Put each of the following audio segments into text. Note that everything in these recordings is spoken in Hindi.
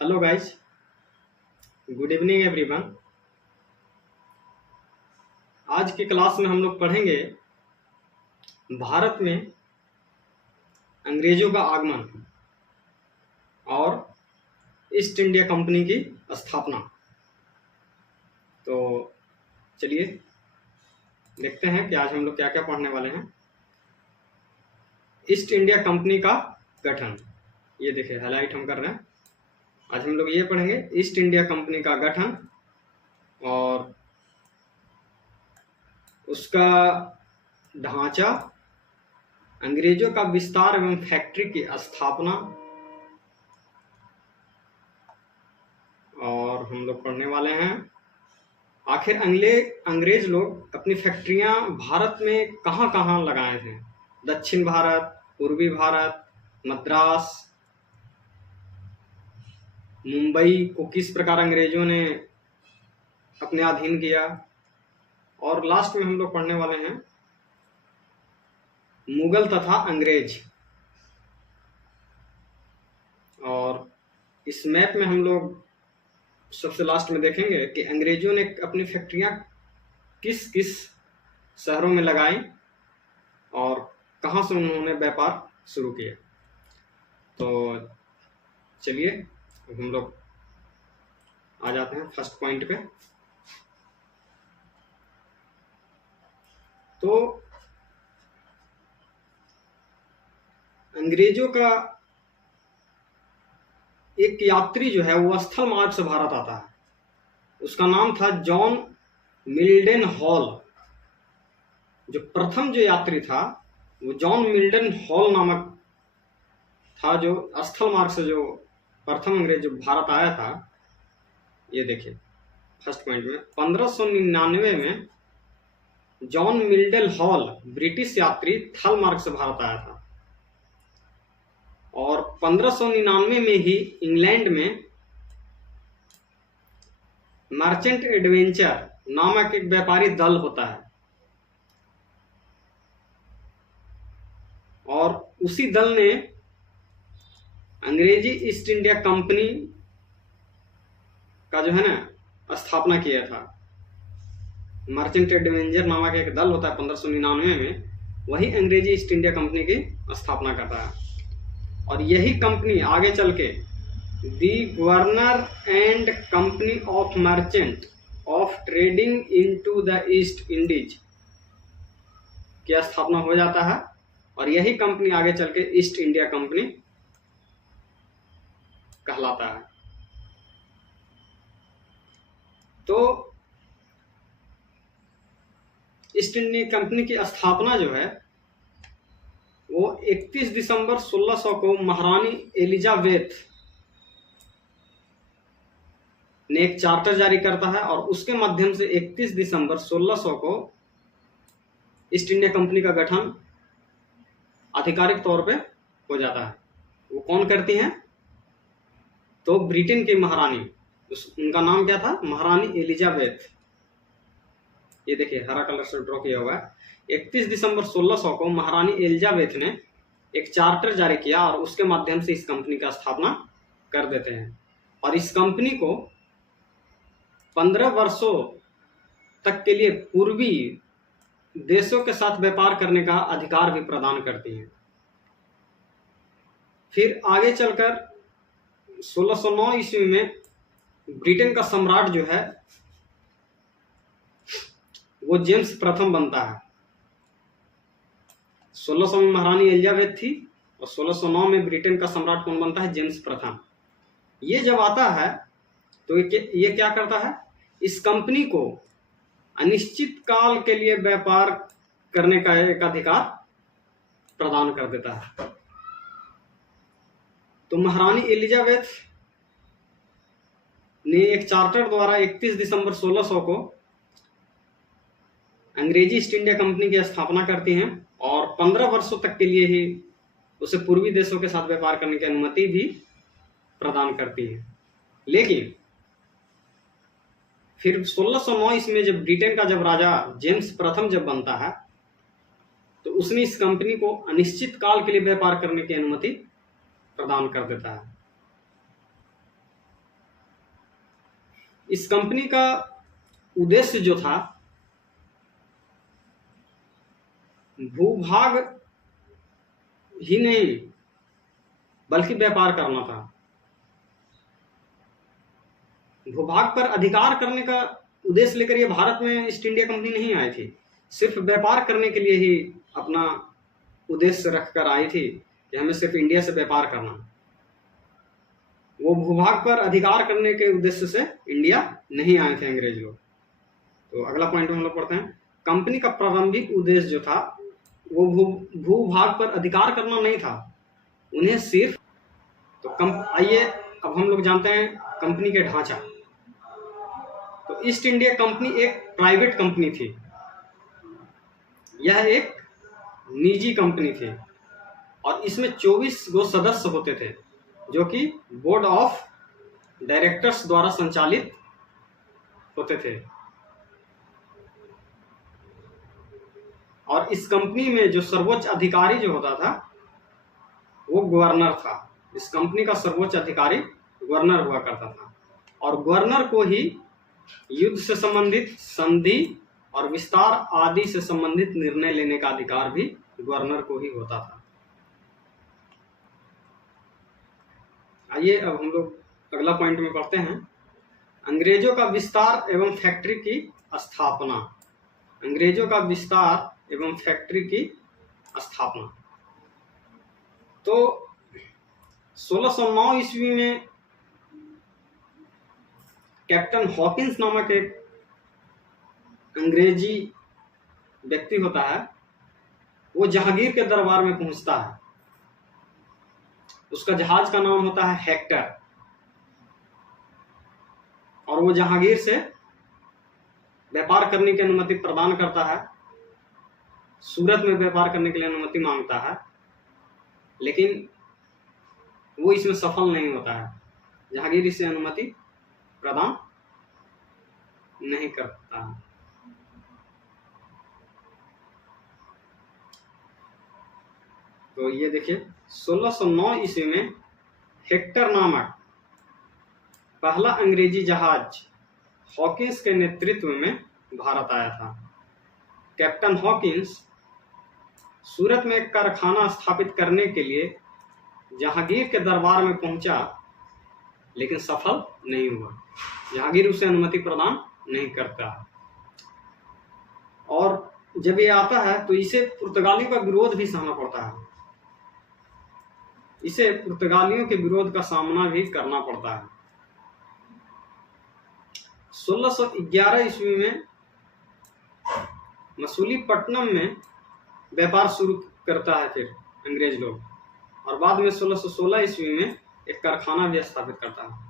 Hello guys, good evening everyone. आज की क्लास में हम लोग पढ़ेंगे भारत में अंग्रेजों का आगमन और ईस्ट इंडिया कंपनी की स्थापना। तो चलिए देखते हैं कि आज हम लोग क्या क्या पढ़ने वाले हैं। ईस्ट इंडिया कंपनी का गठन, ये देखिए हाईलाइट हम कर रहे हैं। आज हम लोग ये पढ़ेंगे ईस्ट इंडिया कंपनी का गठन और उसका ढांचा, अंग्रेजों का विस्तार एवं फैक्ट्री की स्थापना, और हम लोग पढ़ने वाले हैं आखिर अंग्रेज लोग अपनी फैक्ट्रियां भारत में कहां कहां लगाए थे। दक्षिण भारत, पूर्वी भारत, मद्रास, मुंबई को किस प्रकार अंग्रेजों ने अपने अधीन किया। और लास्ट में हम लोग पढ़ने वाले हैं मुगल तथा अंग्रेज। और इस मैप में हम लोग सबसे लास्ट में देखेंगे कि अंग्रेजों ने अपनी फैक्ट्रियां किस किस शहरों में लगाई और कहां से उन्होंने व्यापार शुरू किया। तो चलिए अब हम लोग आ जाते हैं फर्स्ट पॉइंट पे। तो अंग्रेजों का एक यात्री जो है वो स्थल मार्ग से भारत आता है। उसका नाम था जॉन मिल्डन हॉल। जो प्रथम जो यात्री था वो जॉन मिल्डन हॉल नामक था, जो स्थल मार्ग से जो प्रथम अंग्रेज जो भारत आया था। ये देखिए फर्स्ट पॉइंट में 1599 में जॉन मिल्डन हॉल ब्रिटिश यात्री थल मार्ग से भारत आया था और 1599 में ही इंग्लैंड में मर्चेंट एडवेंचर नामक एक व्यापारी दल होता है और उसी दल ने अंग्रेजी ईस्ट इंडिया कंपनी का जो है ना स्थापना किया था। मर्चेंट एडवेंचर नामक एक दल होता है 1599 में, वही अंग्रेजी ईस्ट इंडिया कंपनी की स्थापना करता है। और यही कंपनी आगे चल के the governor and company of merchant of trading into the East Indies की स्थापना हो जाता है और यही कंपनी आगे चल के ईस्ट इंडिया कंपनी कहलाता है। तो ईस्ट इंडिया कंपनी की स्थापना जो है वो 31 दिसंबर 1600 को महारानी एलिजाबेथ ने एक चार्टर जारी करता है और उसके माध्यम से 31 दिसंबर 1600 को ईस्ट इंडिया कंपनी का गठन आधिकारिक तौर पे हो जाता है। वो कौन करती हैं? तो ब्रिटेन की महारानी, उनका नाम क्या था? महारानी एलिजाबेथ। ये देखिए हरा कलर से ड्रॉ किया हुआ है। 31 दिसंबर 1600 को महारानी एलिजाबेथ ने एक चार्टर जारी किया और उसके माध्यम से इस कंपनी का स्थापना कर देते हैं और इस कंपनी को 15 वर्षों तक के लिए पूर्वी देशों के साथ व्यापार करने का अधिकार भी प्रदान करती हैं। फिर आगे चलकर 1609 ईस्वी में ब्रिटेन का सम्राट जो है वो जेम्स प्रथम बनता है। 1600 में महारानी एलिजाबेथ थी और 1609 में ब्रिटेन का सम्राट कौन बनता है? जेम्स प्रथम। ये जब आता है तो ये क्या करता है? इस कंपनी को अनिश्चित काल के लिए व्यापार करने का एक अधिकार प्रदान कर देता है। तो महारानी एलिजाबेथ ने एक चार्टर द्वारा 31 दिसंबर 1600 को अंग्रेजी ईस्ट इंडिया कंपनी की स्थापना करती हैं और 15 वर्षों तक के लिए ही उसे पूर्वी देशों के साथ व्यापार करने की अनुमति भी प्रदान करती है। लेकिन फिर 1609 ईस्वी में जब ब्रिटेन का जब राजा जेम्स प्रथम जब बनता है तो उसने इस कंपनी को अनिश्चित काल के लिए व्यापार करने की अनुमति प्रदान कर देता है। इस कंपनी का उद्देश्य जो था भूभाग ही नहीं बल्कि व्यापार करना था। भूभाग पर अधिकार करने का उद्देश्य लेकर ये भारत में ईस्ट इंडिया कंपनी नहीं आई थी, सिर्फ व्यापार करने के लिए ही अपना उद्देश्य रखकर आई थी कि हमें सिर्फ इंडिया से व्यापार करना। वो भूभाग पर अधिकार करने के उद्देश्य से इंडिया नहीं आए थे अंग्रेज लोग। तो अगला पॉइंट हम लोग पढ़ते हैं। कंपनी का प्रारंभिक उद्देश्य जो था वो भूभाग पर अधिकार करना नहीं था, उन्हें सिर्फ तो आइए अब हम लोग जानते हैं कंपनी के ढांचा। तो ईस्ट इंडिया कंपनी एक प्राइवेट कंपनी थी, यह एक निजी कंपनी थी और इसमें 24 गो सदस्य होते थे जो कि बोर्ड ऑफ डायरेक्टर्स द्वारा संचालित होते थे। और इस कंपनी में जो सर्वोच्च अधिकारी जो होता था वो गवर्नर था। इस कंपनी का सर्वोच्च अधिकारी गवर्नर हुआ करता था और गवर्नर को ही युद्ध से संबंधित, संधि और विस्तार आदि से संबंधित निर्णय लेने का अधिकार भी गवर्नर को ही होता था। आइए अब हम लोग अगला पॉइंट में पढ़ते हैं। अंग्रेजों का विस्तार एवं फैक्ट्री की स्थापना। अंग्रेजों का विस्तार एवं फैक्ट्री की स्थापना। तो 1609 ईस्वी में कैप्टन हॉकिंस नामक एक अंग्रेजी व्यक्ति होता है, वो जहांगीर के दरबार में पहुंचता है। उसका जहाज का नाम होता है हेक्टर और वो जहांगीर से व्यापार करने की अनुमति प्रदान करता है, सूरत में व्यापार करने के लिए अनुमति मांगता है, लेकिन वो इसमें सफल नहीं होता है। जहांगीर इसे अनुमति प्रदान नहीं करता है। तो ये देखिए 1609 ईस्वी में हेक्टर नामक पहला अंग्रेजी जहाज हॉकिंस के नेतृत्व में भारत आया था। कैप्टन हॉकिंस सूरत में एक कारखाना स्थापित करने के लिए जहांगीर के दरबार में पहुंचा, लेकिन सफल नहीं हुआ। जहांगीर उसे अनुमति प्रदान नहीं करता। और जब ये आता है तो इसे पुर्तगालियों का विरोध भी सहना पड़ता है। इसे पुर्तगालियों के विरोध का सामना भी करना पड़ता है। 1611 ईस्वी में मसूलीपट्टनम में व्यापार शुरू करता है फिर अंग्रेज लोग, और बाद में 1616 ईस्वी में एक कारखाना भी स्थापित करता है।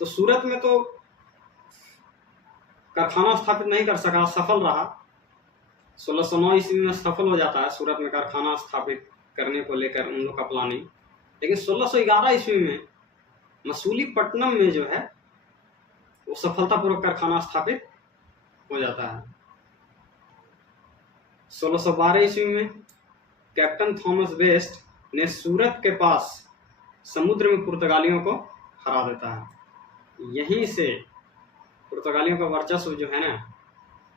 तो सूरत में तो कारखाना स्थापित नहीं कर सका, सफल रहा। 1609 ईस्वी में सफल हो जाता है सूरत में कारखाना स्थापित करने को लेकर उन लोग का प्लानिंग, लेकिन 1611 ईस्वी में मसूलीपट्टनम में जो है वो सफलतापूर्वक कारखाना स्थापित हो जाता है। 1612 ईस्वी में कैप्टन थॉमस वेस्ट ने सूरत के पास समुद्र में पुर्तगालियों को हरा देता है। यहीं से पुर्तगालियों का वर्चस्व जो है ना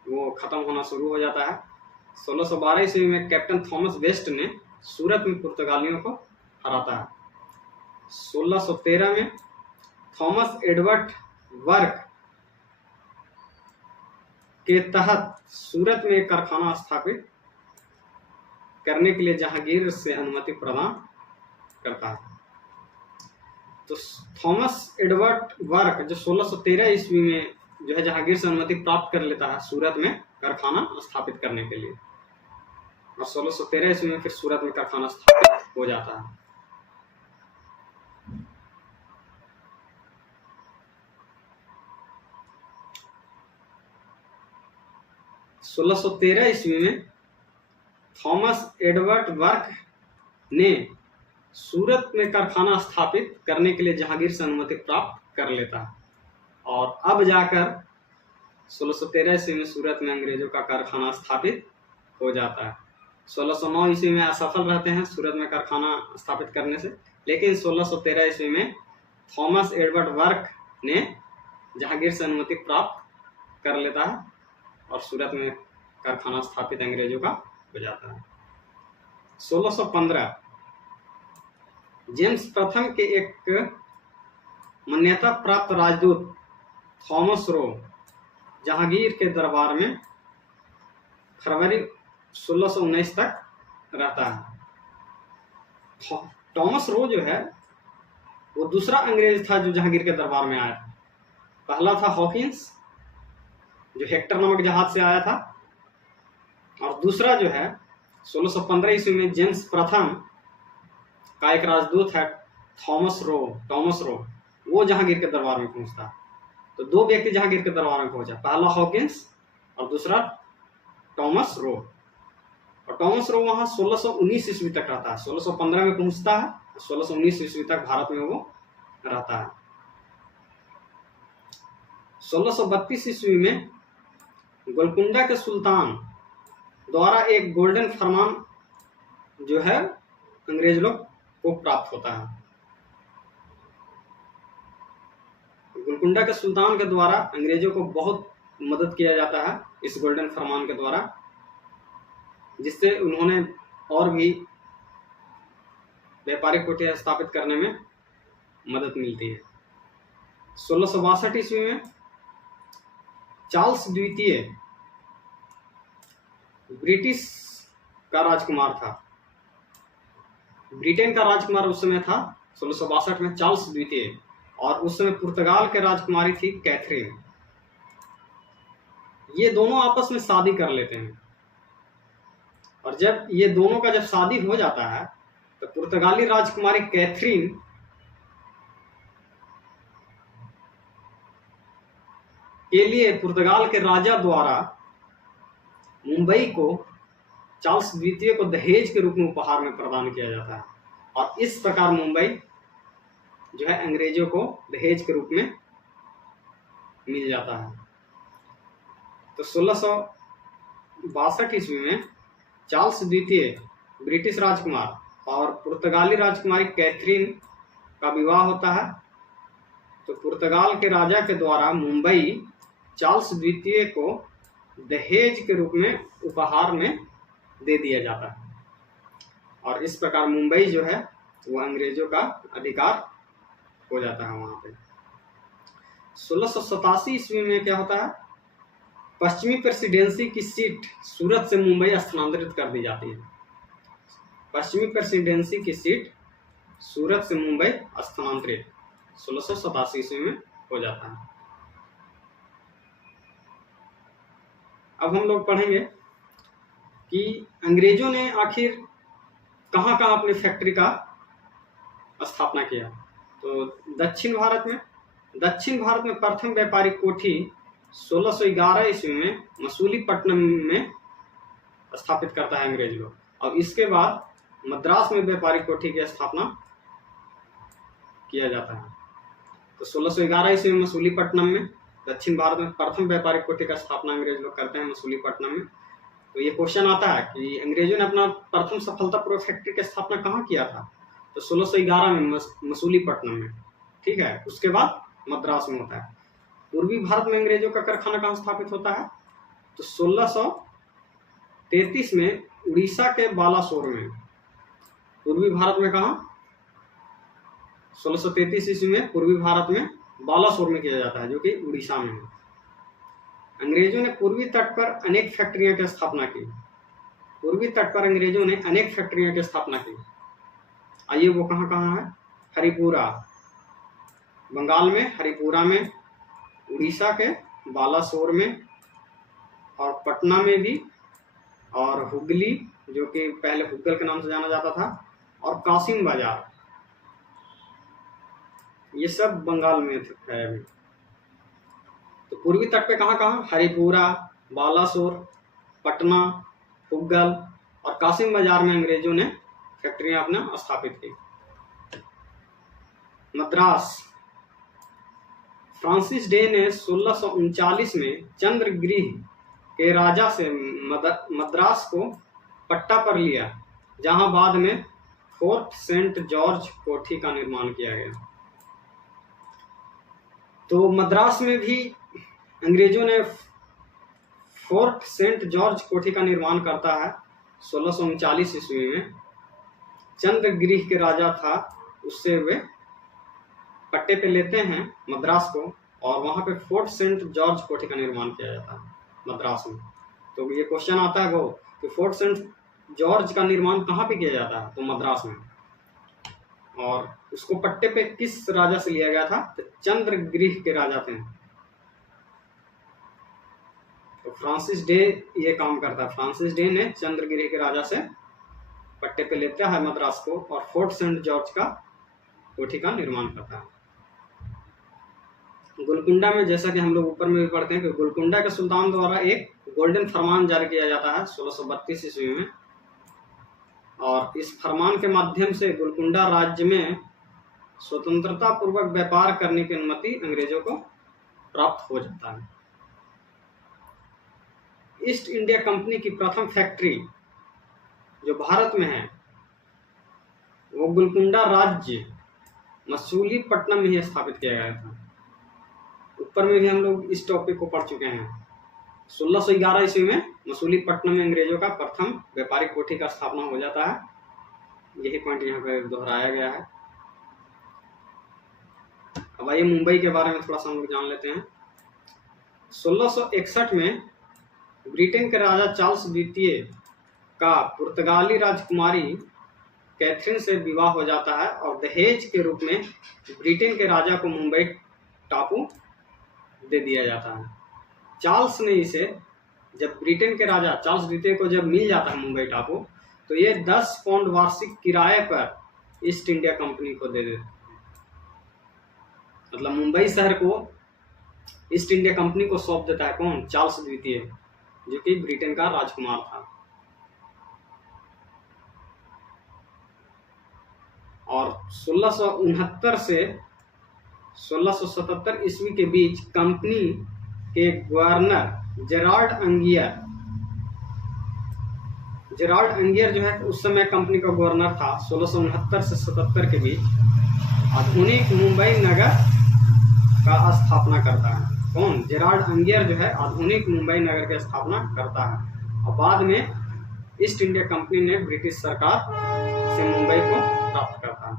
वो खत्म होना शुरू हो जाता है। 1612 ईस्वी में कैप्टन थॉमस वेस्ट ने सूरत में पुर्तगालियों को हराता है। 1613 में थॉमस एडवर्ड वर्क के तहत सूरत में एक कारखाना स्थापित करने के लिए जहांगीर से अनुमति प्रदान करता है। तो थॉमस एडवर्ड वर्क जो 1613 ईस्वी में जो है जहांगीर से अनुमति प्राप्त कर लेता है सूरत में कारखाना स्थापित करने के लिए, और 1613 ईस्वी में फिर सूरत में कारखाना स्थापित हो जाता है। सोलह सौ 13 ईस्वी में थॉमस एडवर्ड वर्क ने सूरत में कारखाना स्थापित करने के लिए जहांगीर से अनुमति प्राप्त कर लेता है, और अब जाकर 1613 ईस्वी में सूरत में अंग्रेजों का कारखाना स्थापित हो जाता है। 1609 ईस्वी में असफल रहते हैं सूरत में कारखाना स्थापित करने से, लेकिन 1613 ईस्वी में थॉमस एडवर्ड वर्क ने जहांगीर से अनुमति प्राप्त कर लेता है और सूरत में कारखाना स्थापित अंग्रेजों का हो जाता है। 1615 जेम्स प्रथम के एक मान्यता प्राप्त राजदूत थॉमस रो जहांगीर के दरबार में फरवरी 1619 तक रहता है। थॉमस रो जो है वो दूसरा अंग्रेज था जो जहांगीर के दरबार में आया था। पहला था हॉकिंस जो हेक्टर नामक जहाज से आया था, और दूसरा जो है 1615 ईस्वी में जेम्स प्रथम का एक राजदूत है थॉमस रो वो जहांगीर के दरबार में पहुंचता। तो दो व्यक्ति जहांगीर के दरबार में पहुंचा, पहला हॉकिंस और दूसरा थॉमस रो। और थॉमस रो वहां 1619 ईस्वी तक रहता है। 1615 में पहुंचता है, 1619 ईस्वी तक भारत में वो रहता है। 1632 ईस्वी में गोलकुंडा के सुल्तान द्वारा एक गोल्डन फरमान जो है अंग्रेज लोग को प्राप्त होता है। गोलकुंडा के सुल्तान के द्वारा अंग्रेजों को बहुत मदद किया जाता है इस गोल्डन फरमान के द्वारा, जिससे उन्होंने और भी व्यापारिक कोठियां स्थापित करने में मदद मिलती है। 1662 ईस्वी में चार्ल्स द्वितीय ब्रिटिश का राजकुमार था। ब्रिटेन का राजकुमार उस समय था 1662 में चार्ल्स द्वितीय, और उस समय पुर्तगाल के राजकुमारी थी कैथरीन। ये दोनों आपस में शादी कर लेते हैं, और जब ये दोनों का जब शादी हो जाता है तो पुर्तगाली राजकुमारी कैथरीन के लिए पुर्तगाल के राजा द्वारा मुंबई को चार्ल्स द्वितीय को दहेज के रूप में उपहार में प्रदान किया जाता है, और इस प्रकार मुंबई जो है अंग्रेजों को दहेज के रूप में मिल जाता है। तो 1662 ईस्वी में चार्ल्स द्वितीय ब्रिटिश राजकुमार और पुर्तगाली राजकुमारी कैथरीन का विवाह होता है। तो पुर्तगाल के राजा के द्वारा मुंबई चार्ल्स द्वितीय को दहेज के रूप में उपहार में दे दिया जाता है, और इस प्रकार मुंबई जो है वो अंग्रेजों का अधिकार हो जाता है वहां पे। 1687 ईस्वी में क्या होता है, पश्चिमी प्रेसिडेंसी की सीट सूरत से मुंबई स्थानांतरित कर दी जाती है। पश्चिमी प्रेसिडेंसी की सीट सूरत से मुंबई स्थानांतरित 1687 ईस्वी में हो जाता है। अब हम लोग पढ़ेंगे कि अंग्रेजों ने आखिर कहाँ कहाँ अपनी फैक्ट्री का स्थापना किया। तो दक्षिण भारत में प्रथम व्यापारिक कोठी 1611 ईस्वी में मसूलीपट्टनम में स्थापित करता है अंग्रेज लोग, और इसके बाद मद्रास में व्यापारिक कोठी की स्थापना किया जाता है। तो 1611 ईस्वी में मसूलीपट्टनम में दक्षिण भारत में प्रथम व्यापारिक कोठी का स्थापना अंग्रेज लोग करते हैं मसूलीपट्टनम में। तो ये क्वेश्चन आता है कि अंग्रेजों ने अपना प्रथम सफलतापूर्वक फैक्ट्री की स्थापना कहाँ किया था। तो 1611 में मसूलीपट्टनम में, ठीक है। उसके बाद मद्रास में होता है। पूर्वी भारत में अंग्रेजों का कारखाना कहाँ स्थापित होता है, तो 1633 में उड़ीसा के बालासोर में। पूर्वी भारत में कहाँ, 1633 ईस्वी में पूर्वी भारत में बालासोर में किया जाता है, जो कि उड़ीसा में है। अंग्रेजों ने पूर्वी तट पर अनेक फैक्ट्रियों की स्थापना की। पूर्वी तट पर अंग्रेजों ने अनेक फैक्ट्रियों की स्थापना की। आइए वो कहाँ कहाँ है, हरिपुरा बंगाल में, हरिपुरा में, उड़ीसा के बालासोर में, और पटना में भी, और हुगली जो कि पहले हुग्गल के नाम से जाना जाता था, और कासिम बाजार, ये सब बंगाल में है अभी। तो पूर्वी तट पे कहाँ कहाँ, हरिपुरा, बालासोर, पटना, हुग्गल और कासिम बाजार में अंग्रेजों ने फैक्ट्रियां अपना स्थापित की। मद्रास, फ्रांसिस डे ने 1639 में चंद्रगिरी के राजा से मद्रास को पट्टा पर लिया, जहां बाद में फोर्ट सेंट जॉर्ज कोठी का निर्माण किया गया। तो मद्रास में भी अंग्रेजों ने फोर्ट सेंट जॉर्ज कोठी का निर्माण करता है 1639 ईस्वी में। चंद्रगिरी के राजा था, उससे वे पट्टे पे लेते हैं मद्रास को, और वहां पे फोर्ट सेंट जॉर्ज कोठी का निर्माण किया जाता है मद्रास में। तो ये क्वेश्चन आता है वो कि फोर्ट सेंट जॉर्ज का निर्माण कहाँ पे किया जाता है, तो मद्रास में। और उसको पट्टे पे किस राजा से लिया गया था, तो चंद्रगिरी के राजा थे। तो फ्रांसिस डे ये काम करता है। फ्रांसिस डे ने चंद्रगिरी के राजा से पट्टे पे लेता है मद्रास को और फोर्ट सेंट जॉर्ज का कोठी का निर्माण करता है। गोलकुंडा में, जैसा कि हम लोग ऊपर में भी पढ़ते हैं कि गोलकुंडा के सुल्तान द्वारा एक गोल्डन फरमान जारी किया जाता है 1632 ईस्वी में, और इस फरमान के माध्यम से गोलकुंडा राज्य में स्वतंत्रता पूर्वक व्यापार करने की अनुमति अंग्रेजों को प्राप्त हो जाता है। ईस्ट इंडिया कंपनी की प्रथम फैक्ट्री जो भारत में है वो गोलकुंडा राज्य मसूलीपट्टनम में ही स्थापित किया गया था। ऊपर में भी हम लोग इस टॉपिक को पढ़ चुके हैं। 1611 ईस्वी में मसूलीपट्टनम में अंग्रेजों का प्रथम व्यापारिक कोठी का स्थापना हो जाता है। यही पॉइंट यहाँ पे दोहराया गया है। अब आइए मुंबई के बारे में थोड़ा सा हम लोग जान लेते हैं। 1661 में ब्रिटेन के राजा चार्ल्स द्वितीय का पुर्तगाली राजकुमारी कैथरीन से विवाह हो जाता है और दहेज के रूप में ब्रिटेन के राजा को मुंबई टापू दे दिया जाता है। चार्ल्स ने इसे, जब ब्रिटेन के राजा चार्ल्स द्वितीय को जब मिल जाता है मुंबई टापू, तो ये 10 पाउंड वार्षिक किराए पर ईस्ट इंडिया कंपनी को दे देते। मतलब मुंबई शहर को ईस्ट इंडिया कंपनी को सौंप देता है कौन, चार्ल्स द्वितीय, जो कि ब्रिटेन का राजकुमार था। और 1669 से 1677 ईस्वी के बीच कंपनी के गवर्नर जेराल्ड अंगियर जो है उस समय कंपनी का गवर्नर था। 1669 से 77 के बीच आधुनिक मुंबई नगर का स्थापना करता है। कौन, जेराल्ड अंगियर जो है आधुनिक मुंबई नगर की स्थापना करता है। और बाद में ईस्ट इंडिया कंपनी ने ब्रिटिश सरकार से मुंबई को प्राप्त करता है।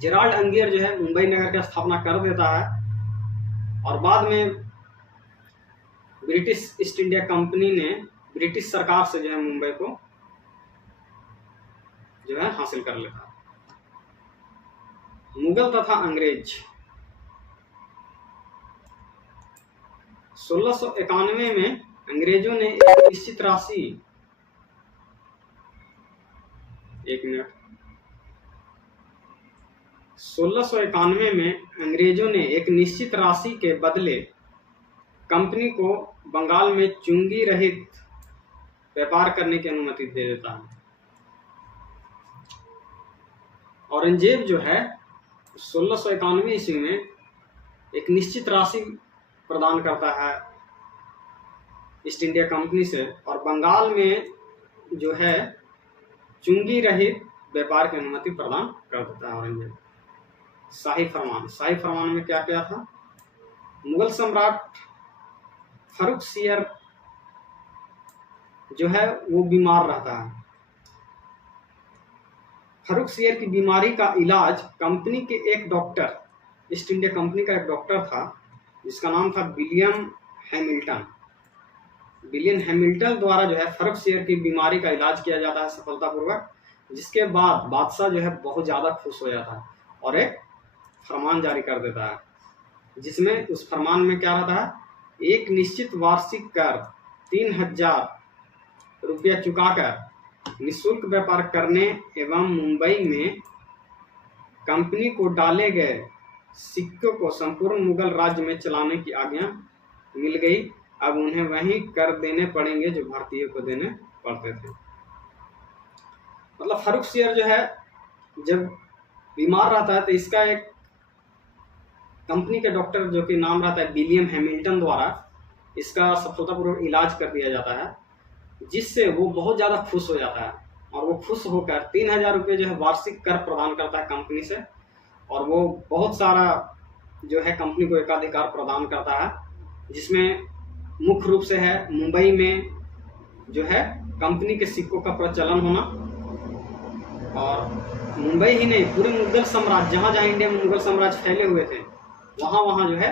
जेराल्ड अंगियर जो है मुंबई नगर की स्थापना कर देता है और बाद में ब्रिटिश ईस्ट इंडिया कंपनी ने ब्रिटिश सरकार से जो है मुंबई को जो है हासिल कर लेता है। मुगल तथा अंग्रेज 1691 में अंग्रेजों ने एक निश्चित राशि 1691 में अंग्रेजों ने एक निश्चित राशि के बदले कंपनी को बंगाल में चुंगी रहित व्यापार करने की अनुमति दे देता है। औरंगजेब जो है 1691 ईस्वी में एक निश्चित राशि प्रदान करता है ईस्ट इंडिया कंपनी से और बंगाल में जो है चुंगी रहित व्यापार की अनुमति प्रदान कर देता है औरंगजेब। शाही फरमान में क्या क्या था? मुगल सम्राट फर्रुखसियर जो है वो बीमार रहता है। फर्रुखसियर की बीमारी का इलाज कंपनी के एक डॉक्टर, ईस्ट इंडिया कंपनी का एक डॉक्टर था जिसका नाम था विलियम हैमिल्टन द्वारा जो है फर्रुखसियर की बीमारी का इलाज किया जाता है सफलतापूर्वक, जिसके बाद बादशाह जो है बहुत ज़्यादा खुश हो जाता है और एक फरमान जारी कर देता है, जिसमें उस फरमान में क्या रहता है, एक निश्चित वार्षिक कर 3000 रुपया चुकाकर निःशुल्क व्यापार करने एवं मुंबई में कंपनी को डाले गए सिक्कों को संपूर्ण मुगल राज्य में चलाने की आज्ञा मिल गई। अब उन्हें वही कर देने पड़ेंगे जो भारतीयों को देने पड़ते थे। मतलब फर्रुखसियर जो है जब बीमार रहता है तो इसका एक कंपनी के डॉक्टर जो कि नाम रहता है विलियम हैमिल्टन द्वारा इसका सफलतापूर्वक इलाज कर दिया जाता है, जिससे वो बहुत ज़्यादा खुश हो जाता है और वो खुश होकर 3000 रुपये जो है वार्षिक कर प्रदान करता है कंपनी से, और वो बहुत सारा जो है कंपनी को एकाधिकार प्रदान करता है, जिसमें मुख्य रूप से है मुंबई में जो है कंपनी के सिक्कों का प्रचलन होना, और मुंबई ही नहीं पूरे मुगल साम्राज्य, जहाँ जहाँ इंडिया में मुगल साम्राज्य फैले हुए थे वहाँ वहाँ जो है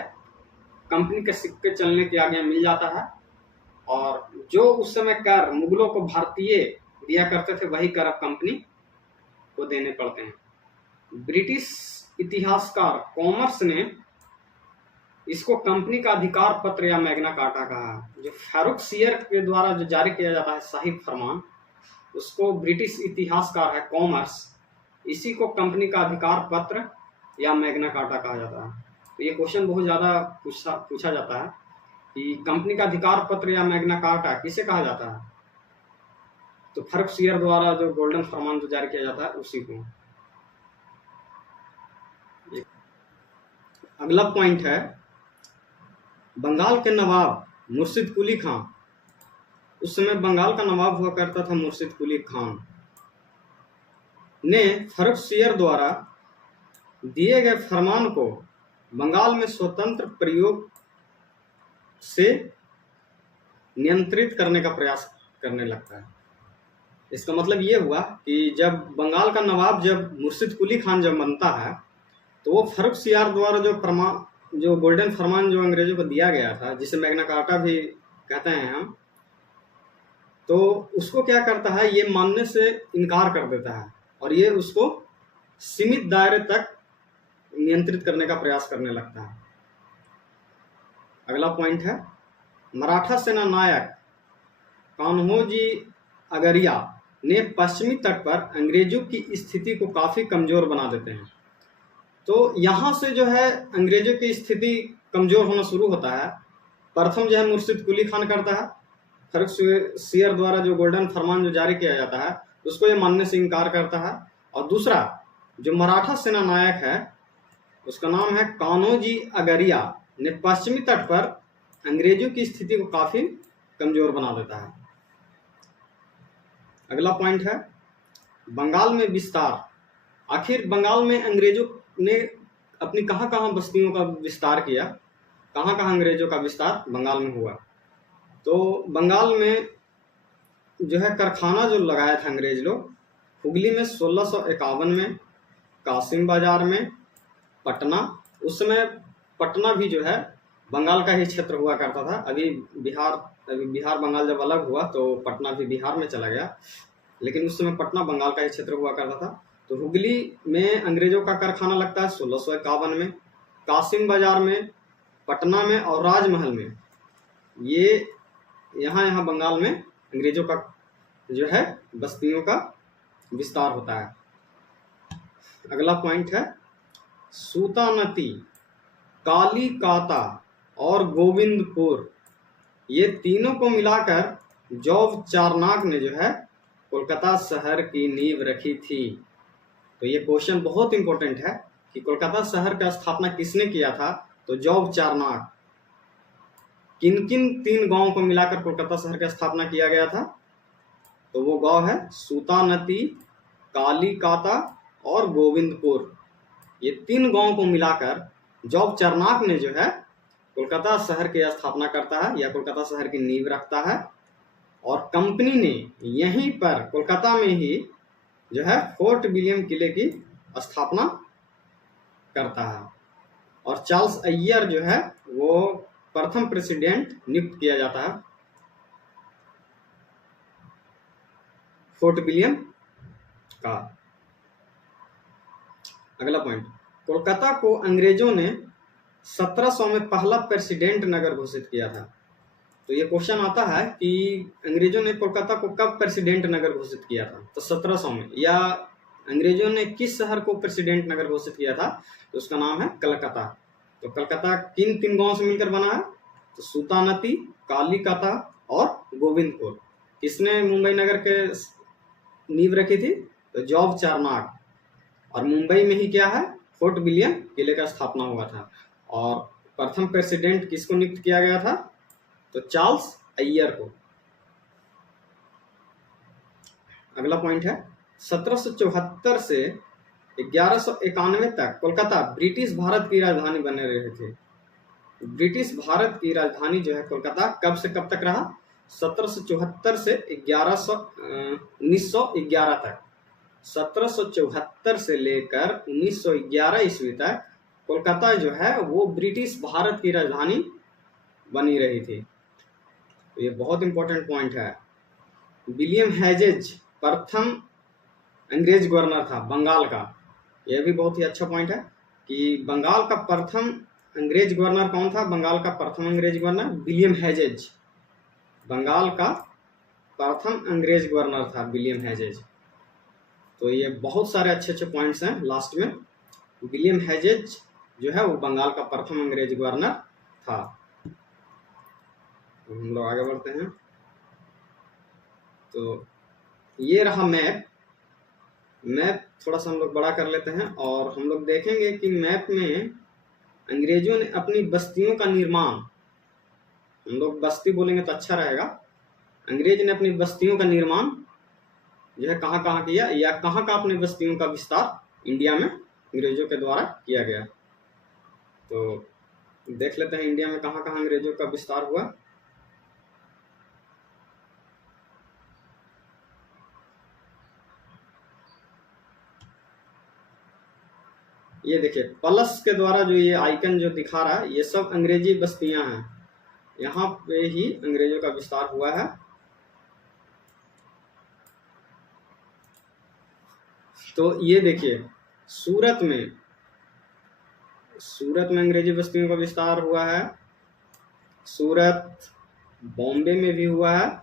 कंपनी के सिक्के चलने के आगे मिल जाता है। और जो उस समय कर मुगलों को भारतीय दिया करते थे वही कर अब कंपनी को देने पड़ते हैं। ब्रिटिश इतिहासकार कॉमर्स ने इसको कंपनी का अधिकार पत्र या मैग्ना कार्टा कहा। जो फर्रुखसियर के द्वारा जो जारी किया जाता है शाही फरमान, उसको ब्रिटिश इतिहासकार है कॉमर्स, इसी को कंपनी का अधिकार पत्र या मैग्ना कार्टा कहा जाता है। तो ये क्वेश्चन बहुत ज़्यादा पूछा जाता है कि कंपनी का अधिकार पत्र या मैग्ना कार्टा किसे कहा जाता है, तो फर्रुखसियर द्वारा जो गोल्डन फरमान जो जारी किया जाता है उसी को। अगला पॉइंट है बंगाल के नवाब मुर्शिद कुली खां। उस समय बंगाल का नवाब हुआ करता था मुर्शिद कुली खान, ने फर्रुखसियर द्वारा दिए गए फरमान को बंगाल में स्वतंत्र प्रयोग से नियंत्रित करने का प्रयास करने लगता है। इसका मतलब ये हुआ कि जब बंगाल का नवाब जब मुर्शिद कुली खान जब बनता है तो वो फर्रुखसियर द्वारा जो गोल्डन फरमान जो अंग्रेजों को दिया गया था, जिसे मैग्ना कार्टा भी कहते हैं हम, तो उसको क्या करता है, ये मानने से इनकार कर देता है और ये उसको सीमित दायरे तक नियंत्रित करने का प्रयास करने लगता है। अगला पॉइंट है मराठा सेना नायक कान्होजी अगरिया ने पश्चिमी तट पर अंग्रेजों की स्थिति को काफ़ी कमज़ोर बना देते हैं। तो यहाँ से जो है अंग्रेजों की स्थिति कमज़ोर होना शुरू होता है। प्रथम जो है मुर्शिद कुली खान करता है, फर्रुखसियर द्वारा जो गोल्डन फरमान जो जारी किया जाता है उसको ये मानने से इनकार करता है। और दूसरा जो मराठा सेना नायक है उसका नाम है कान्होजी अगरिया, ने पश्चिमी तट पर अंग्रेजों की स्थिति को काफ़ी कमज़ोर बना देता है। अगला पॉइंट है बंगाल में विस्तार। आखिर बंगाल में अंग्रेजों ने अपनी कहाँ बस्तियों का विस्तार किया, कहाँ अंग्रेजों का विस्तार बंगाल में हुआ। तो बंगाल में जो है कारखाना जो लगाया था अंग्रेज लोग, हुगली में 1651 में, कासिम बाजार में, पटना, उस समय पटना भी जो है बंगाल का ही क्षेत्र हुआ करता था। अभी बिहार बंगाल जब अलग हुआ तो पटना भी बिहार में चला गया, लेकिन उस समय पटना बंगाल का ही क्षेत्र हुआ करता था। तो हुगली में अंग्रेजों का कारखाना लगता है 1651 में, कासिम बाजार में, पटना में और राजमहल में। ये यहाँ बंगाल में अंग्रेजों का जो है बस्तियों का विस्तार होता है। अगला पॉइंट है सूतानती, कालीकाता और गोविंदपुर, ये तीनों को मिलाकर जॉब चारनाक ने जो है कोलकाता शहर की नींव रखी थी। तो ये क्वेश्चन बहुत इंपॉर्टेंट है कि कोलकाता शहर का स्थापना किसने किया था, तो जॉब चारनाक। किन किन 3 गांवों को मिलाकर कोलकाता शहर का स्थापना किया गया था, तो वो गांव है सूतानती, कालीकाता और गोविंदपुर। ये 3 गांवों को मिलाकर जॉब चारनाक ने जो है कोलकाता शहर की स्थापना करता है या कोलकाता शहर की नींव रखता है। और कंपनी ने यहीं पर कोलकाता में ही जो है फोर्ट विलियम किले की स्थापना करता है। और चार्ल्स अय्यर जो है वो प्रथम प्रेसिडेंट नियुक्त किया जाता है फोर्ट विलियम का। अगला पॉइंट, कोलकाता को अंग्रेजों ने 1700 में पहला प्रेसिडेंट नगर घोषित किया था। तो ये क्वेश्चन आता है कि अंग्रेजों ने कोलकाता को कब प्रेसिडेंट नगर घोषित किया था, तो 1700 में। या अंग्रेजों ने किस शहर को प्रेसिडेंट नगर घोषित किया था, तो उसका नाम है कलकत्ता। तो कलकत्ता किन 3 गांवों से मिलकर बना है, तो सूतानती, कालीकाता और गोविंदपुर। किसने मुंबई नगर के नींव रखी थी, तो जॉब चारनाक। और मुंबई में ही क्या है, फोर्ट विलियम किले का स्थापना हुआ था। और प्रथम प्रेसिडेंट किसको नियुक्त किया गया था, तो चार्ल्स अय्यर को। अगला पॉइंट है 1774 से 1191 तक कोलकाता ब्रिटिश भारत की राजधानी बने रहे थे। ब्रिटिश भारत की राजधानी जो है कोलकाता कब से कब तक रहा? 1774 से 1911 तक। 1774 से लेकर 1911 ईस्वी तक कोलकाता जो है वो ब्रिटिश भारत की राजधानी बनी रही थी। तो ये बहुत इंपॉर्टेंट पॉइंट है। विलियम हेजेज प्रथम अंग्रेज गवर्नर था बंगाल का। यह भी बहुत ही अच्छा पॉइंट है कि बंगाल का प्रथम अंग्रेज गवर्नर कौन था? बंगाल का प्रथम अंग्रेज गवर्नर विलियम हेजेज। बंगाल का प्रथम अंग्रेज गवर्नर था विलियम हेजेज। तो ये बहुत सारे अच्छे अच्छे पॉइंट्स हैं लास्ट में। विलियम हेजेज जो है वो बंगाल का प्रथम अंग्रेज गवर्नर था। तो हम लोग आगे बढ़ते हैं। तो ये रहा मैप। मैप थोड़ा सा हम लोग बड़ा कर लेते हैं और हम लोग देखेंगे कि मैप में अंग्रेजों ने अपनी बस्तियों का निर्माण, हम लोग बस्ती बोलेंगे तो अच्छा रहेगा, अंग्रेज ने अपनी बस्तियों का निर्माण जो है कहाँ कहाँ किया या कहाँ कहाँ अपनी बस्तियों का विस्तार इंडिया में अंग्रेजों के द्वारा किया गया। तो देख लेते हैं इंडिया में कहाँ कहाँ अंग्रेजों का विस्तार हुआ। ये देखिए प्लस के द्वारा जो ये आइकन जो दिखा रहा है ये सब अंग्रेजी बस्तियां हैं। यहाँ पे ही अंग्रेजों का विस्तार हुआ है। तो ये देखिए सूरत में अंग्रेजी बस्तियों का विस्तार हुआ है। सूरत, बॉम्बे में भी हुआ है।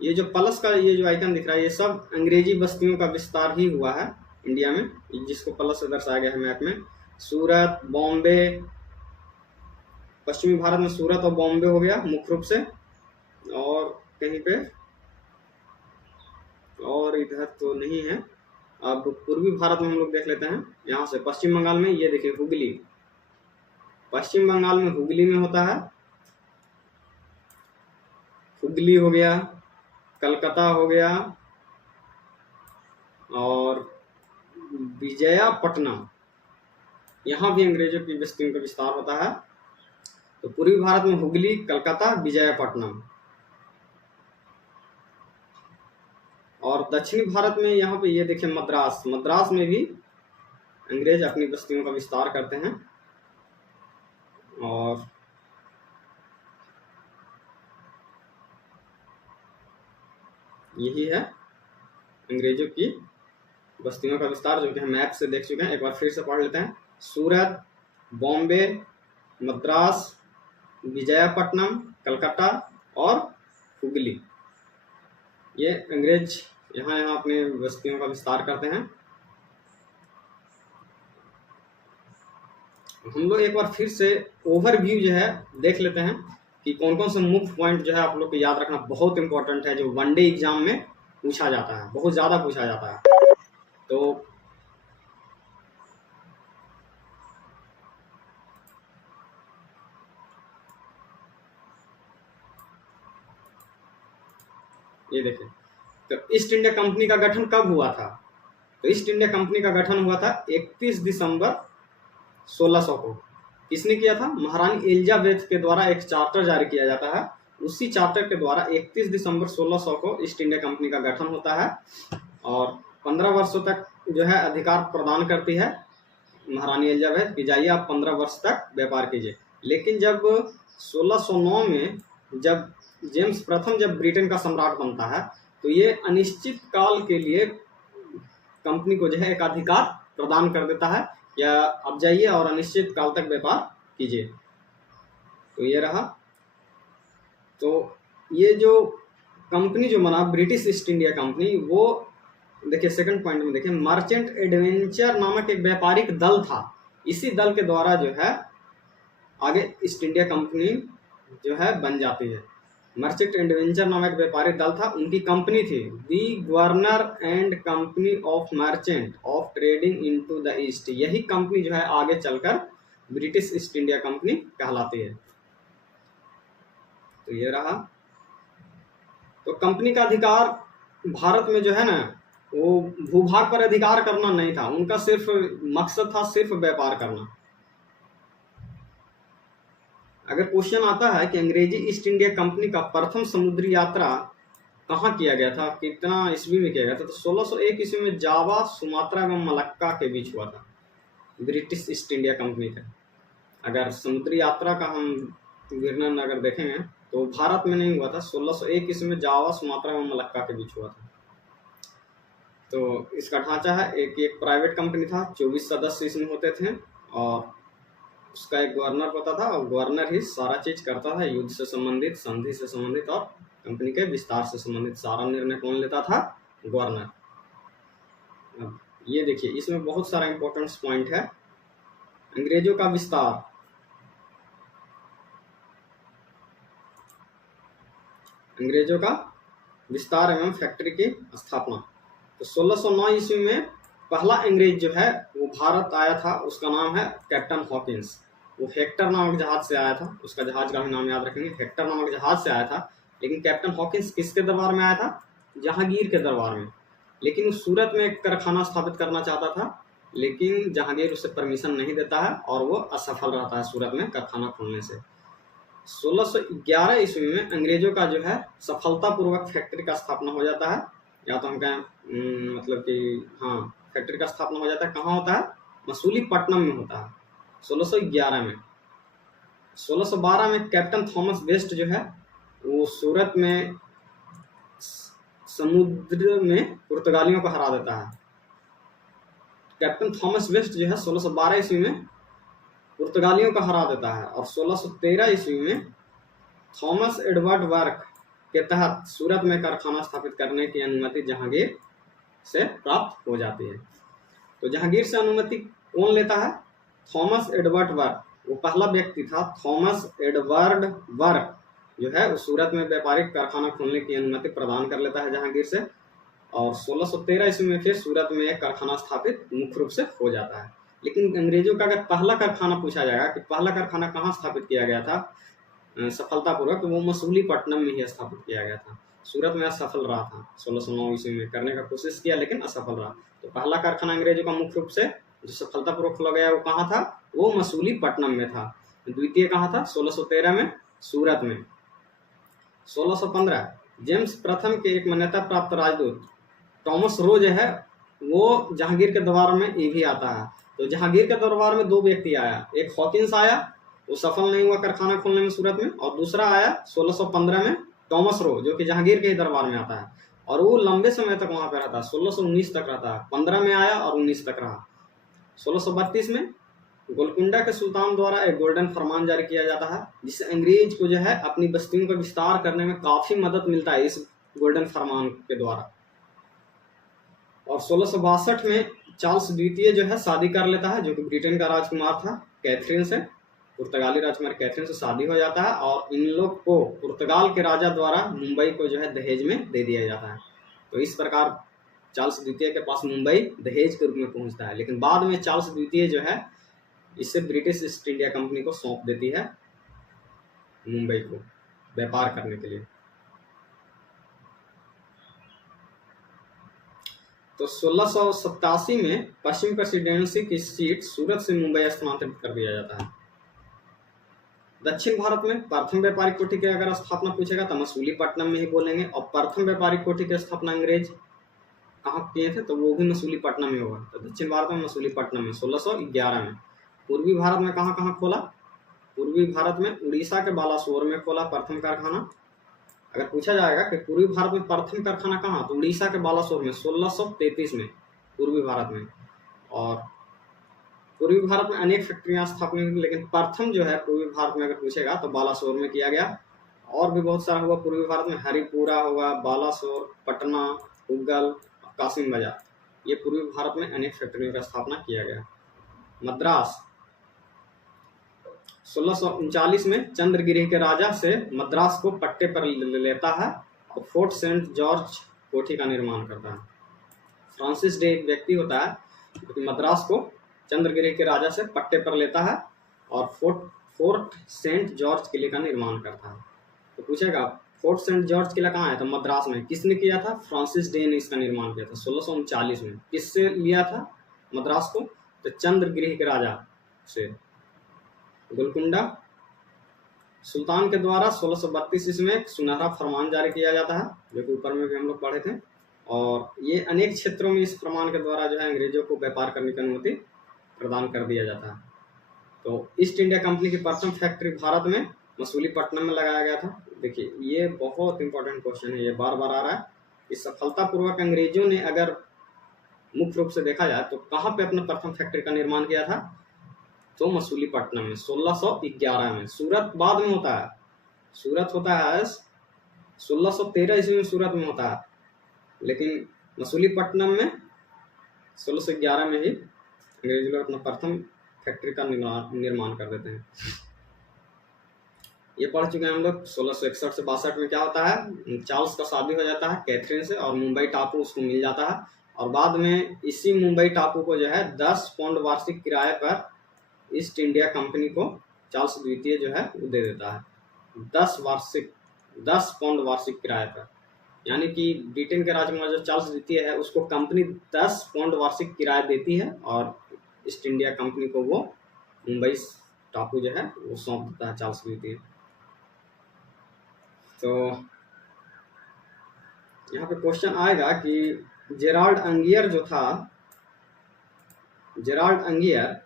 ये जो प्लस का ये जो आइकन दिख रहा है ये सब अंग्रेजी बस्तियों का विस्तार ही हुआ है इंडिया में, जिसको प्लस से दर्शाया गया है मैप में। सूरत, बॉम्बे, पश्चिमी भारत में सूरत और बॉम्बे हो गया मुख्य रूप से, और कहीं पे और इधर तो नहीं है। अब पूर्वी भारत में हम लोग देख लेते हैं। यहाँ से पश्चिम बंगाल में ये देखिए हुगली, पश्चिम बंगाल में हुगली में होता है। हुगली हो गया, कलकत्ता हो गया और विजयपट्टनम, यहाँ भी अंग्रेजों की बस्तियों का विस्तार होता है। तो पूर्वी भारत में हुगली, कलकत्ता, विजयपट्टनम, और दक्षिणी भारत में यहाँ पे ये देखिए मद्रास, मद्रास में भी अंग्रेज अपनी बस्तियों का विस्तार करते हैं। और यही है अंग्रेजों की बस्तियों का विस्तार जो कि हम मैप से देख चुके हैं। एक बार फिर से पढ़ लेते हैं। सूरत, बॉम्बे, मद्रास, विजयपट्टनम, कलकत्ता और हुगली, ये अंग्रेज यहाँ अपने बस्तियों का विस्तार करते हैं। हम लोग एक बार फिर से ओवरव्यू जो है देख लेते हैं कि कौन कौन से मुख्य पॉइंट जो है आप लोग को याद रखना बहुत इंपॉर्टेंट है, जो वनडे एग्जाम में पूछा जाता है, बहुत ज़्यादा पूछा जाता है। तो ये देखें, तो ईस्ट इंडिया कंपनी का गठन कब हुआ था? तो ईस्ट इंडिया कंपनी का गठन हुआ था 31 दिसंबर 1600 को। किसने किया था? महारानी एलिजाबेथ के द्वारा एक चार्टर जारी किया जाता है। उसी चार्टर के द्वारा 31 दिसंबर 1600 को ईस्ट इंडिया कंपनी का गठन होता है और 15 वर्षों तक जो है अधिकार प्रदान करती है महारानी एलिजाबेथ कि जाइए आप 15 वर्ष तक व्यापार कीजिए। लेकिन जब 1609 में जब जेम्स प्रथम जब ब्रिटेन का सम्राट बनता है तो ये अनिश्चित काल के लिए कंपनी को जो है एक अधिकार प्रदान कर देता है, या आप जाइए और अनिश्चित काल तक व्यापार कीजिए। तो ये रहा। तो ये जो कंपनी जो बना ब्रिटिश ईस्ट इंडिया कंपनी, वो देखिए सेकंड पॉइंट में देखिए मर्चेंट एडवेंचर नामक एक व्यापारिक दल था। इसी दल के द्वारा जो है आगे ईस्ट इंडिया कंपनी जो है बन जाती है। मर्चेंट एडवेंचर नामक व्यापारिक दल था, उनकी कंपनी थी the governor and company of merchant of trading into the East. यही कंपनी जो है आगे चलकर ब्रिटिश ईस्ट इंडिया कंपनी कहलाती है। तो ये रहा। तो कंपनी का अधिकार भारत में जो है ना वो भूभाग पर अधिकार करना नहीं था, उनका सिर्फ मकसद था सिर्फ व्यापार करना। अगर क्वेश्चन आता है कि अंग्रेजी ईस्ट इंडिया कंपनी का प्रथम समुद्री यात्रा कहाँ किया गया था, कितना ईस्वी में किया गया था, तो 1601 ईस्वी में जावा, सुमात्रा एवं मलक्का के बीच हुआ था ब्रिटिश ईस्ट इंडिया कंपनी का। अगर समुद्री यात्रा का हम वर्णन अगर देखेंगे तो भारत में नहीं हुआ था, 1601 ईस्वी में जावा, सुमात्रा एवं मलक्का के बीच हुआ था। तो इसका ढांचा है, एक प्राइवेट कंपनी था, 24 सदस्य इसमें होते थे और उसका एक गवर्नर होता था और गवर्नर ही सारा चीज करता था, युद्ध से संबंधित, संधि से संबंधित और कंपनी के विस्तार से संबंधित सारा निर्णय कौन लेता था, गवर्नर। अब ये देखिए इसमें बहुत सारा इंपॉर्टेंट पॉइंट है। अंग्रेजों का विस्तार, अंग्रेजों का विस्तार एवं फैक्ट्री की स्थापना। तो 1609 ईस्वी में पहला अंग्रेज जो है वो भारत आया था, उसका नाम है कैप्टन हॉकिंस। वो हेक्टर नामक जहाज से आया था, उसका जहाज का भी नाम याद रखेंगे, हेक्टर नामक जहाज से आया था। लेकिन कैप्टन हॉकिंस किसके दरबार में आया था, जहांगीर के दरबार में। लेकिन वो सूरत में एक कारखाना स्थापित करना चाहता था, लेकिन जहांगीर उसे परमिशन नहीं देता है और वो असफल रहता है सूरत में कारखाना खोलने से। 1611 ईस्वी में अंग्रेजों का जो है सफलतापूर्वक फैक्ट्री का स्थापना हो जाता है, या तो हम कहें मतलब कि हाँ फैक्ट्री का स्थापना हो जाता है। कहाँ होता है, मसूलीपट्टनम में होता है 1611 में। 1612 में कैप्टन थॉमस वेस्ट जो है वो सूरत में समुद्र में पुर्तगालियों को हरा देता है। कैप्टन थॉमस वेस्ट जो है 1612 ईस्वी में पुर्तगालियों को हरा देता है और 1613 ईस्वी में थॉमस एडवर्ड वर्क के तहत सूरत में कारखाना स्थापित करने की अनुमति जहांगीर से प्राप्त हो जाती है। तो जहांगीर से अनुमति कौन लेता है, थॉमस एडवर्ड वर्क। वो पहला व्यक्ति था, थॉमस एडवर्ड वर्क जो है वो सूरत में व्यापारिक कारखाना खोलने की अनुमति प्रदान कर लेता है जहांगीर से। और 1613 ईस्वी में फिर सूरत में एक कारखाना स्थापित मुख्य रूप से हो जाता है। लेकिन अंग्रेजों का अगर पहला कारखाना पूछा जाएगा कि पहला कारखाना कहाँ स्थापित किया गया था सफलतापूर्वक, तो वो मसूलीपट्टनम में ही स्थापित किया गया था। सूरत में असफल रहा था, 1609 ईस्वी में करने का कोशिश किया लेकिन असफल रहा। तो पहला कारखाना अंग्रेजों का मुख्य रूप से जो सफलतापूर्वक खोला गया वो कहाँ था, वो मसूलीपट्टनम में था। द्वितीय कहाँ था, 1613 में सूरत में। 1615 जेम्स प्रथम के एक मान्यता प्राप्त राजदूत टॉमस रो जो है वो जहांगीर के दरबार में ये भी आता है। तो जहांगीर के दरबार में दो व्यक्ति आया, एक हॉकिंस आया, वो सफल नहीं हुआ कारखाना खोलने में सूरत में, और दूसरा आया 1615 में टॉमस रो जो कि जहांगीर के ही दरबार में आता है और वो लंबे समय तक वहां पे रहता है, 1619 तक रहता है। 15 में आया और 19 तक रहा। 1632 में गोलकुंडा के सुल्तान द्वारा एक गोल्डन फरमान जारी किया जाता है, जिससे अंग्रेज को जो है अपनी बस्तियों का विस्तार करने में काफी मदद मिलता है इस गोल्डन फरमान के द्वारा। और 1662 में चार्ल्स द्वितीय जो है शादी कर लेता है, जो कि ब्रिटेन का राजकुमार था, कैथरीन से, पुर्तगाली राजकुमार कैथरीन से शादी हो जाता है और इन लोग को पुर्तगाल के राजा द्वारा मुंबई को जो है दहेज में दे दिया जाता है। तो इस प्रकार चार्ल्स द्वितीय के पास मुंबई दहेज के रूप में पहुंचता है। लेकिन बाद में चार्ल्स द्वितीय जो है इससे ब्रिटिश ईस्ट इंडिया कंपनी को सौंप देती है मुंबई को व्यापार करने के लिए। तो 1687 में पश्चिम प्रेसिडेंसी की सीट सूरत से मुंबई स्थानांतरित कर दिया जाता है। दक्षिण भारत में प्रथम व्यापारिक कोठी की अगर स्थापना पूछेगा तो मसूलीपट्टनम में ही बोलेंगे, और प्रथम व्यापारिक कोठी की स्थापना अंग्रेज कहाँ किए थे तो वो भी मसूलीपट्टनम में होगा। तो दक्षिण भारत में मसूलीपट्टनम में 1611 में। पूर्वी भारत में कहाँ कहाँ खोला, पूर्वी भारत में उड़ीसा के बालासोर में खोला प्रथम कारखाना। अगर पूछा जाएगा कि पूर्वी भारत में प्रथम कारखाना कहाँ, तो उड़ीसा के बालासोर में 1633 में पूर्वी भारत में। और पूर्वी भारत में अनेक फैक्ट्रियां स्थापित हुई, लेकिन प्रथम जो है पूर्वी भारत में अगर पूछेगा तो बालासोर में किया गया। और भी बहुत सारा हुआ पूर्वी भारत में, हरिपुरा होगा, बालासोर, पटना, उगल, कासिम बाजार, ये पूर्वी भारत में अनेक फैक्ट्रियों का स्थापना किया गया। मद्रास 1639 में चंद्रगिरी के राजा से मद्रास को पट्टे पर लेता है और फोर्ट सेंट जॉर्ज कोठी का निर्माण करता है। फ्रांसिस डे एक व्यक्ति होता है जो कि मद्रास को चंद्रगिरी के राजा से पट्टे पर लेता है और फोर्ट सेंट जॉर्ज किले का निर्माण करता है। तो पूछेगा फोर्ट सेंट जॉर्ज किला कहाँ है? तो मद्रास में। किसने किया था? फ्रांसिस डे ने इसका निर्माण किया था 1639 में। किससे लिया था मद्रास को? तो चंद्रगिरी के राजा से। गोलकुंडा सुल्तान के द्वारा 1632 ईस्वी में सुनहरा फरमान जारी किया जाता है, जो कि ऊपर में भी हम लोग पढ़े थे। और ये अनेक क्षेत्रों में इस फरमान के द्वारा जो है अंग्रेजों को व्यापार करने की अनुमति प्रदान कर दिया जाता है। तो ईस्ट इंडिया कंपनी की प्रथम फैक्ट्री भारत में मसूलीपट्टनम में लगाया गया था। देखिए ये बहुत इंपॉर्टेंट क्वेश्चन है, ये बार बार आ रहा है। इस सफलतापूर्वक अंग्रेजों ने अगर मुख्य रूप से देखा जाए तो कहाँ पे अपना प्रथम फैक्ट्री का निर्माण किया था? तो मसूलीपट्टनम में 1611 में। सूरत बाद में होता है, सूरत होता है 1613 ईस्वी में सूरत में होता है, लेकिन मसूलीपट्टनम में 1611 में ही अंग्रेज लोग अपना प्रथम फैक्ट्री का निर्माण कर देते हैं। ये पढ़ चुके हैं हम लोग। 1661 से 62 में क्या होता है? चार्ल्स का शादी हो जाता है कैथरीन से और मुंबई टापू उसको मिल जाता है। और बाद में इसी मुंबई टापू को जो है 10 पाउंड वार्षिक किराए पर ईस्ट इंडिया कंपनी को चार्ल्स द्वितीय जो है वो दे देता है। 10 पाउंड वार्षिक किराए पर, यानी कि ब्रिटेन के राजकुमार जो चार्ल्स द्वितीय है उसको कंपनी 10 पाउंड वार्षिक किराया देती है और ईस्ट इंडिया कंपनी को वो मुंबई टापू जो है वो सौंप देता है चार्ल्स द्वितीय। तो यहाँ पे क्वेश्चन आएगा कि जेराल्ड अंगियर जो था, जेराल्ड अंगियर,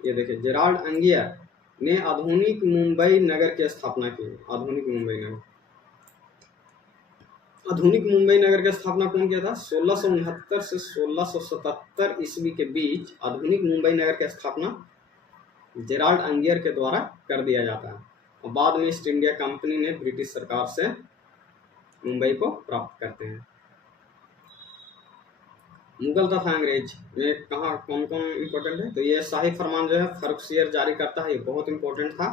ये देखिए जेराल्ड अंगियर ने आधुनिक मुंबई नगर की स्थापना की। आधुनिक मुंबई नगर, आधुनिक मुंबई नगर की स्थापना कौन किया था? 1669 से 1677 ईस्वी के बीच आधुनिक मुंबई नगर की स्थापना जेराल्ड अंगियर के द्वारा कर दिया जाता है। और बाद में ईस्ट इंडिया कंपनी ने ब्रिटिश सरकार से मुंबई को प्राप्त करते हैं। मुगल तथा अंग्रेज में कहाँ कौन कौन इम्पोर्टेंट है? तो ये शाही फरमान जो है फर्रुखसियर जारी करता है, ये बहुत इंपॉर्टेंट था।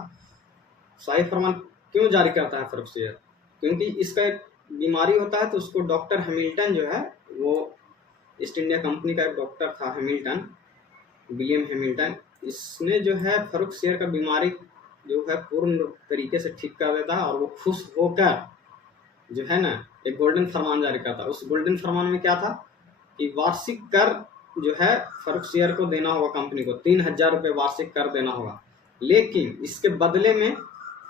शाही फरमान क्यों जारी करता है फर्रुखसियर? क्योंकि इसका एक बीमारी होता है, तो उसको डॉक्टर हैमिल्टन जो है, वो ईस्ट इंडिया कंपनी का एक डॉक्टर था हैमिल्टन, विलियम हैमिल्टन, इसने जो है फर्रुखसियर का बीमारी जो है पूर्ण तरीके से ठीक कर देता है और वो खुश होकर जो है ना एक गोल्डन फरमान जारी करता है। उस गोल्डन फरमान में क्या था कि वार्षिक कर जो है फर्रुखसियर को देना होगा, कंपनी को 3000 रुपये वार्षिक कर देना होगा। लेकिन इसके बदले में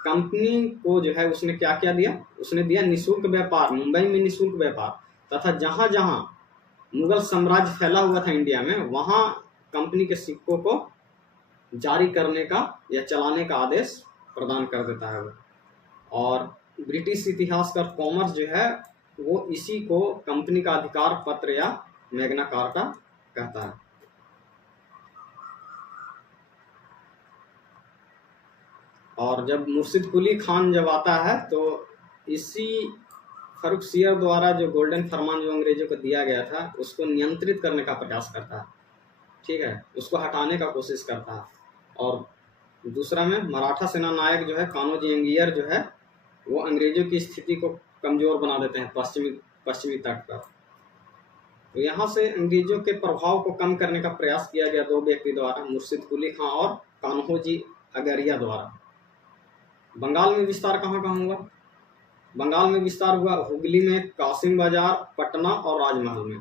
कंपनी को जो है उसने क्या क्या दिया? उसने दिया निःशुल्क व्यापार, मुंबई में निःशुल्क व्यापार, तथा जहां जहां मुगल साम्राज्य फैला हुआ था इंडिया में, वहां कंपनी के सिक्कों को जारी करने का या चलाने का आदेश प्रदान कर देता है वो। और ब्रिटिश इतिहासकार कॉमर्स जो है वो इसी को कंपनी का अधिकार पत्र या मैग्ना कार्टा कहता है। और जब मुर्शिद कुली खान जब आता है तो इसी फर्रुखसियर द्वारा जो गोल्डन फरमान जो अंग्रेजों को दिया गया था उसको नियंत्रित करने का प्रयास करता है, ठीक है, उसको हटाने का कोशिश करता है। और दूसरा में मराठा सेना नायक जो है कान्होजी अंगियर जो है वो अंग्रेजों की स्थिति को कमजोर बना देते हैं पश्चिमी तट पर। तो यहाँ से अंग्रेजों के प्रभाव को कम करने का प्रयास किया गया दो व्यक्ति द्वारा, मुर्शिद कुली खां और कान्होजी अगरिया द्वारा। बंगाल में विस्तार कहाँ कहाँ हुआ? बंगाल में विस्तार हुआ हुगली में, कासिम बाजार, पटना और राजमहल में।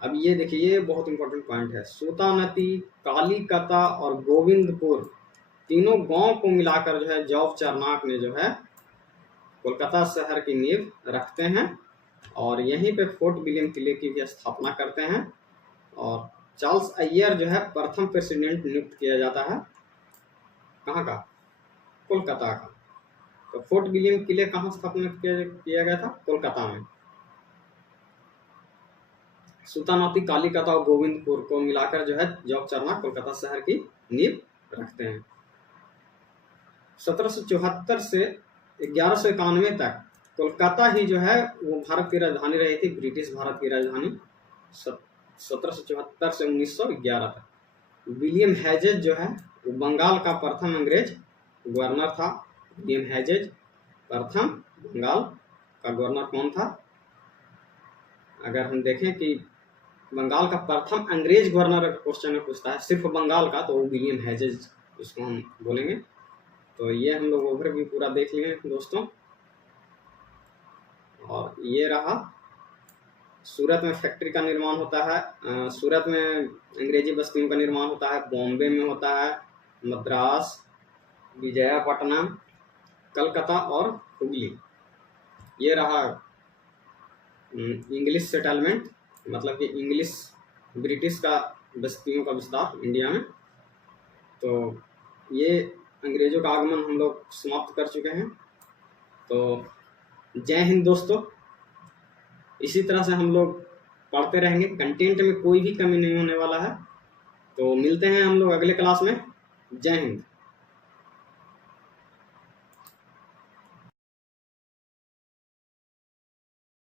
अब ये देखिए, ये बहुत इंपॉर्टेंट पॉइंट है। सूतानती, कालीकता और गोविंदपुर तीनों गांव को मिलाकर जो है जॉब चार्नाक ने जो है कोलकाता शहर की नींव रखते हैं और यहीं पे फोर्ट विलियम किले की भी स्थापना करते हैं। और चार्ल्स अय्यर जो है प्रथम प्रेसिडेंट नियुक्त किया जाता है, कहाँ का? कोलकाता का। तो फोर्ट विलियम किले कहाँ स्थापना किया गया था? कोलकाता में। सूतानाती, कालीकता और गोविंदपुर को मिलाकर जो है जॉब चार्नाक कोलकाता शहर की नींव रखते हैं। 1774 से 1191 तक कोलकाता ही जो है वो भारत की राजधानी रही थी, ब्रिटिश भारत की राजधानी। 1774 से 1911 तक। विलियम हैजेज जो है वो बंगाल का प्रथम अंग्रेज गवर्नर था। विलियम हैजेज प्रथम बंगाल का गवर्नर कौन था? अगर हम देखें कि बंगाल का प्रथम अंग्रेज गवर्नर क्वेश्चन में पूछता है सिर्फ बंगाल का, तो वो विलियम हैजेज उसको हम बोलेंगे। तो ये हम लोग ओवरव्यू पूरा देख लिए दोस्तों। और ये रहा, सूरत में फैक्ट्री का निर्माण होता है, सूरत में अंग्रेजी बस्तियों का निर्माण होता है, बॉम्बे में होता है, मद्रास, विजयपट्टनम, कलकत्ता और हुगली। ये रहा इंग्लिश सेटलमेंट, मतलब कि इंग्लिश ब्रिटिश का बस्तियों का विस्तार इंडिया में। तो ये अंग्रेजों का आगमन हम लोग समाप्त कर चुके हैं। तो जय हिंद दोस्तों। इसी तरह से हम लोग पढ़ते रहेंगे, कंटेंट में कोई भी कमी नहीं होने वाला है। तो मिलते हैं हम लोग अगले क्लास में। जय हिंद।